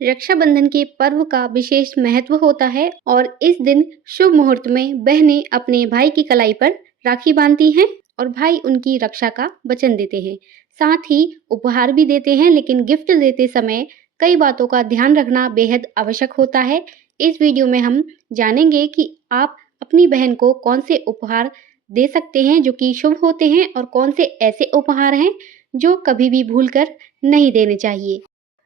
रक्षाबंधन के पर्व का विशेष महत्व होता है और इस दिन शुभ मुहूर्त में बहनें अपने भाई की कलाई पर राखी बांधती हैं और भाई उनकी रक्षा का वचन देते हैं। साथ ही उपहार भी देते हैं, लेकिन गिफ्ट देते समय कई बातों का ध्यान रखना बेहद आवश्यक होता है। इस वीडियो में हम जानेंगे कि आप अपनी बहन को कौन से उपहार दे सकते हैं जो कि शुभ होते हैं और कौन से ऐसे उपहार हैं जो कभी भी भूलकर नहीं देने चाहिए।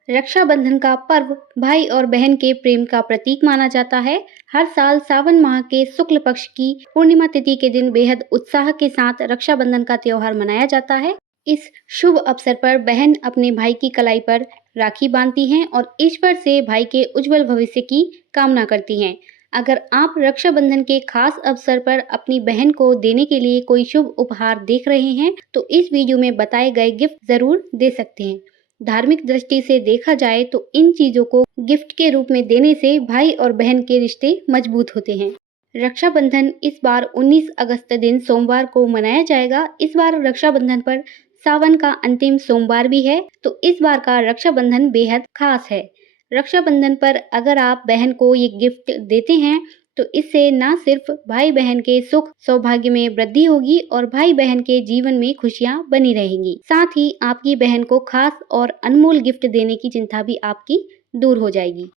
रक्षाबंधन का पर्व भाई और बहन के प्रेम का प्रतीक माना जाता है। हर साल सावन माह के शुक्ल पक्ष की पूर्णिमा तिथि के दिन बेहद उत्साह के साथ रक्षाबंधन का त्योहार मनाया जाता है। इस शुभ अवसर पर बहन अपने भाई की कलाई पर राखी बांधती हैं और ईश्वर से भाई के उज्जवल भविष्य की कामना करती हैं। अगर आप रक्षाबंधन के खास अवसर पर अपनी बहन को देने के लिए कोई शुभ उपहार देख रहे हैं, तो इस वीडियो में बताए गए गिफ्ट जरूर दे सकते हैं। धार्मिक दृष्टि से देखा जाए तो इन चीजों को गिफ्ट के रूप में देने से भाई और बहन के रिश्ते मजबूत होते हैं। रक्षाबंधन इस बार 19 अगस्त दिन सोमवार को मनाया जाएगा। इस बार रक्षाबंधन पर सावन का अंतिम सोमवार भी है, तो इस बार का रक्षाबंधन बेहद खास है। रक्षाबंधन पर अगर आप बहन को ये गिफ्ट देते हैं तो इससे न सिर्फ भाई बहन के सुख सौभाग्य में वृद्धि होगी और भाई बहन के जीवन में खुशियां बनी रहेंगी। साथ ही आपकी बहन को खास और अनमोल गिफ्ट देने की चिंता भी आपकी दूर हो जाएगी।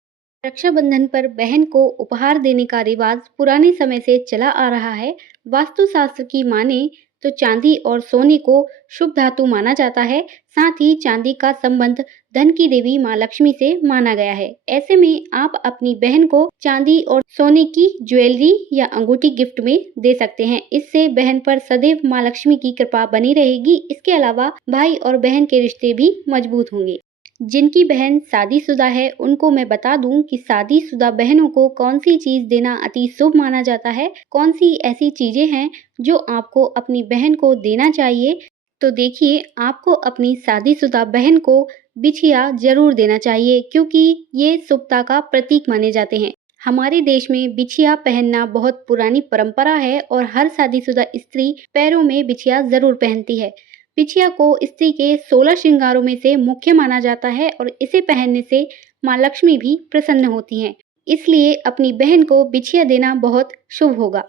रक्षाबंधन पर बहन को उपहार देने का रिवाज पुराने समय से चला आ रहा है। वास्तुशास्त्र की माने तो चांदी और सोने को शुभ धातु माना जाता है। साथ ही चांदी का संबंध धन की देवी माँ लक्ष्मी से माना गया है। ऐसे में आप अपनी बहन को चांदी और सोने की ज्वेलरी या अंगूठी गिफ्ट में दे सकते हैं। इससे बहन पर सदैव माँ लक्ष्मी की कृपा बनी रहेगी। इसके अलावा भाई और बहन के रिश्ते भी मजबूत होंगे। जिनकी बहन शादीशुदा है उनको मैं बता दूं कि शादीशुदा बहनों को कौन सी चीज देना अति शुभ माना जाता है, कौन सी ऐसी चीजें हैं जो आपको अपनी बहन को देना चाहिए। तो देखिए, आपको अपनी शादीशुदा बहन को बिछिया जरूर देना चाहिए, क्योंकि ये शुभता का प्रतीक माने जाते हैं। हमारे देश में बिछिया पहनना बहुत पुरानी परंपरा है और हर शादीशुदा स्त्री पैरों में बिछिया जरूर पहनती है। बिछिया को स्त्री के 16 श्रृंगारों में से मुख्य माना जाता है और इसे पहनने से माँ लक्ष्मी भी प्रसन्न होती हैं। इसलिए अपनी बहन को बिछिया देना बहुत शुभ होगा।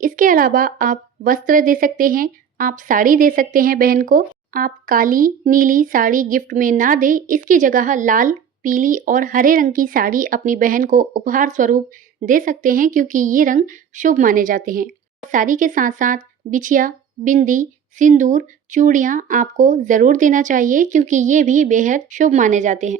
इसके अलावा आप वस्त्र दे सकते हैं, आप साड़ी दे सकते हैं बहन को। आप काली नीली साड़ी गिफ्ट में ना दें, इसकी जगह लाल पीली और हरे रंग की साड़ी अपनी बहन को उपहार स्वरूप दे सकते हैं, क्योंकि ये रंग शुभ माने जाते हैं। साड़ी के साथ साथ बिछिया, बिंदी, सिंदूर, चूड़ियां आपको जरूर देना चाहिए, क्योंकि ये भी बेहद शुभ माने जाते हैं।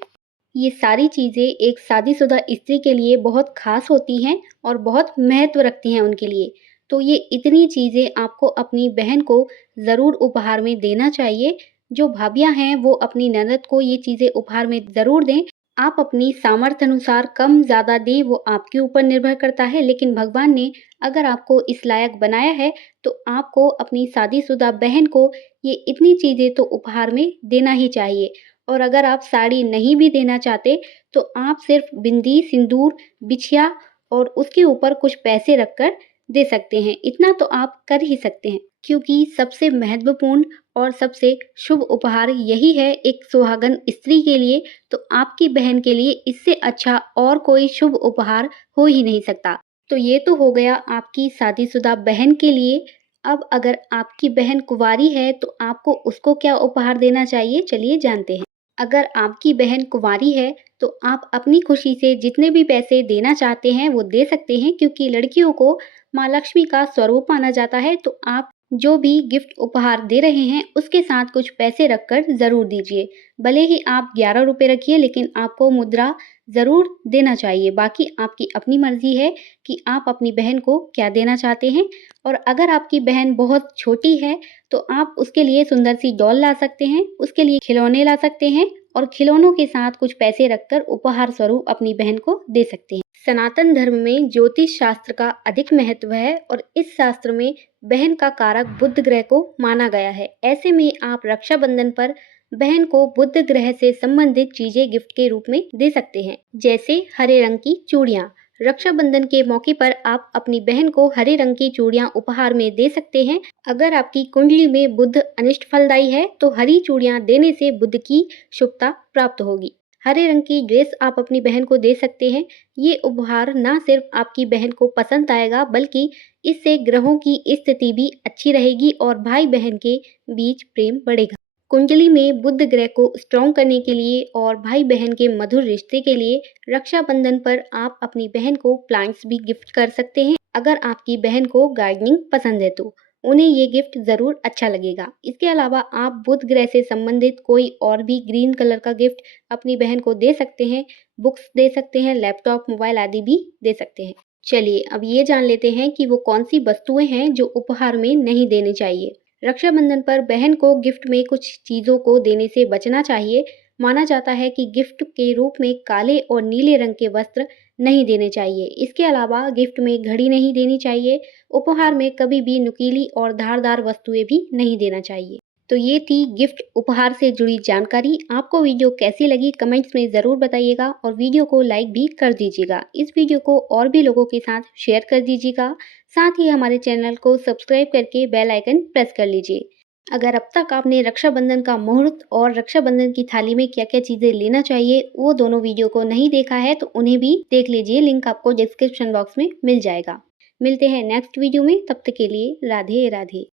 ये सारी चीजें एक शादीशुदा स्त्री के लिए बहुत खास होती हैं और बहुत महत्व रखती हैं उनके लिए। तो ये इतनी चीजें आपको अपनी बहन को जरूर उपहार में देना चाहिए। जो भाभियां हैं वो अपनी ननद को ये चीजें उपहार में जरूर दें। आप अपनी सामर्थ्य अनुसार कम ज्यादा दें, वो आपके ऊपर निर्भर करता है, लेकिन भगवान ने अगर आपको इस लायक बनाया है तो आपको अपनी शादीशुदा बहन को ये इतनी चीजें तो उपहार में देना ही चाहिए। और अगर आप साड़ी नहीं भी देना चाहते तो आप सिर्फ बिंदी, सिंदूर, बिछिया और उसके ऊपर कुछ पैसे रखकर दे सकते हैं। इतना तो आप कर ही सकते हैं, क्योंकि सबसे महत्वपूर्ण और सबसे शुभ उपहार यही है एक सुहागन स्त्री के लिए। तो आपकी बहन के लिए इससे अच्छा और कोई शुभ उपहार हो ही नहीं सकता। तो ये तो हो गया आपकी शादीशुदा बहन के लिए। अब अगर आपकी बहन कुंवारी है तो आपको उसको क्या उपहार देना चाहिए, चलिए जानते हैं। अगर आपकी बहन कुंवारी है तो आप अपनी खुशी से जितने भी पैसे देना चाहते हैं वो दे सकते हैं, क्योंकि लड़कियों को माँ लक्ष्मी का स्वरूप माना जाता है। तो आप जो भी गिफ्ट उपहार दे रहे हैं उसके साथ कुछ पैसे रखकर जरूर दीजिए। भले ही आप 11 रुपए रखिए, लेकिन आपको मुद्रा जरूर देना चाहिए। बाकी आपकी अपनी मर्जी है कि आप अपनी बहन को क्या देना चाहते हैं। और अगर आपकी बहन बहुत छोटी है तो आप उसके लिए सुंदर सी डॉल ला सकते हैं, उसके लिए खिलौने ला सकते हैं और खिलौनों के साथ कुछ पैसे रखकर उपहार स्वरूप अपनी बहन को दे सकते हैं। सनातन धर्म में ज्योतिष शास्त्र का अधिक महत्व है और इस शास्त्र में बहन का कारक बुध ग्रह को माना गया है। ऐसे में आप रक्षाबंधन पर बहन को बुध ग्रह से संबंधित चीजें गिफ्ट के रूप में दे सकते हैं, जैसे हरे रंग की चूड़ियां। रक्षाबंधन के मौके पर आप अपनी बहन को हरे रंग की चूड़ियां उपहार में दे सकते हैं। अगर आपकी कुंडली में बुध अनिष्ट फलदायी है तो हरी चूड़ियां देने से बुध की शुभता प्राप्त होगी। हरे रंग की ड्रेस आप अपनी बहन को दे सकते हैं। ये उपहार ना सिर्फ आपकी बहन को पसंद आएगा, बल्कि इससे ग्रहों की स्थिति भी अच्छी रहेगी और भाई बहन के बीच प्रेम बढ़ेगा। कुंडली में बुध ग्रह को स्ट्रॉन्ग करने के लिए और भाई बहन के मधुर रिश्ते के लिए रक्षाबंधन पर आप अपनी बहन को प्लांट्स भी गिफ्ट कर सकते हैं। अगर आपकी बहन को गार्डनिंग पसंद है तो उन्हें ये गिफ्ट ज़रूर अच्छा लगेगा। इसके अलावा आप बुध ग्रह से संबंधित कोई और भी ग्रीन कलर का गिफ्ट अपनी बहन को दे सकते हैं। बुक्स दे सकते हैं, लैपटॉप, मोबाइल आदि भी दे सकते हैं। चलिए अब ये जान लेते हैं कि वो कौन सी वस्तुएं हैं जो उपहार में नहीं देनी चाहिए। रक्षाबंधन पर बहन को गिफ्ट में कुछ चीज़ों को देने से बचना चाहिए। माना जाता है कि गिफ्ट के रूप में काले और नीले रंग के वस्त्र नहीं देने चाहिए। इसके अलावा गिफ्ट में घड़ी नहीं देनी चाहिए। उपहार में कभी भी नुकीली और धारदार वस्तुएं भी नहीं देना चाहिए। तो ये थी गिफ्ट उपहार से जुड़ी जानकारी। आपको वीडियो कैसी लगी कमेंट्स में ज़रूर बताइएगा और वीडियो को लाइक भी कर दीजिएगा। इस वीडियो को और भी लोगों के साथ शेयर कर दीजिएगा। साथ ही हमारे चैनल को सब्सक्राइब करके बेल आइकन प्रेस कर लीजिए। अगर अब तक आपने रक्षाबंधन का मुहूर्त और रक्षाबंधन की थाली में क्या क्या चीज़ें लेना चाहिए वो दोनों वीडियो को नहीं देखा है तो उन्हें भी देख लीजिए, लिंक आपको डिस्क्रिप्शन बॉक्स में मिल जाएगा। मिलते हैं नेक्स्ट वीडियो में, तब तक के लिए राधे राधे।